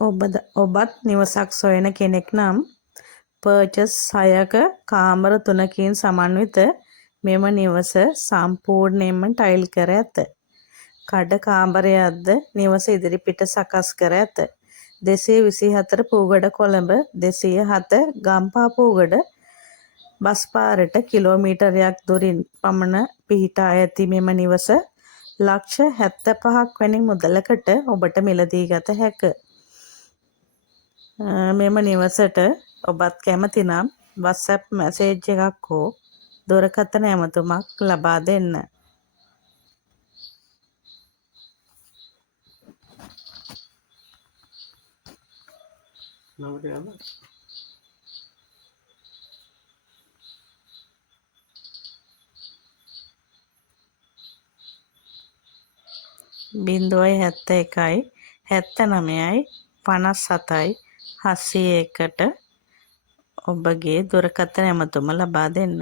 ඔබත් නිවසක් සොයන කෙනෙක් නම් පර්චස් 6ක කාමර 3කින් සමන්විත මෙම නිවස සම්පූර්ණයෙන්ම ටයිල් කර ඇත. කඩ කාමරයක්ද නිවස ඉදිරිපිට සකස් කර ඇත. 224 පූගඩ කොළඹ 207 ගම්පහ පූගඩ බස් පාරට කිලෝමීටරයක් දුරින් පමණ පිහිටා ඇති මෙම නිවස ලක්ෂ 75ක් වැනි මුදලකට ඔබට මිලදී ගත හැක. මෙම නිවසට ඔබත් කැමති නම් WhatsApp මැසේජ් එකක් හෝ දුරකථන ඇමතුමක් ලබා දෙන්න. බිංදුවයි 71යි 79යි 57යි 701ට ඔබගේ දුරකථන ඇමතුම ලබා දෙන්න.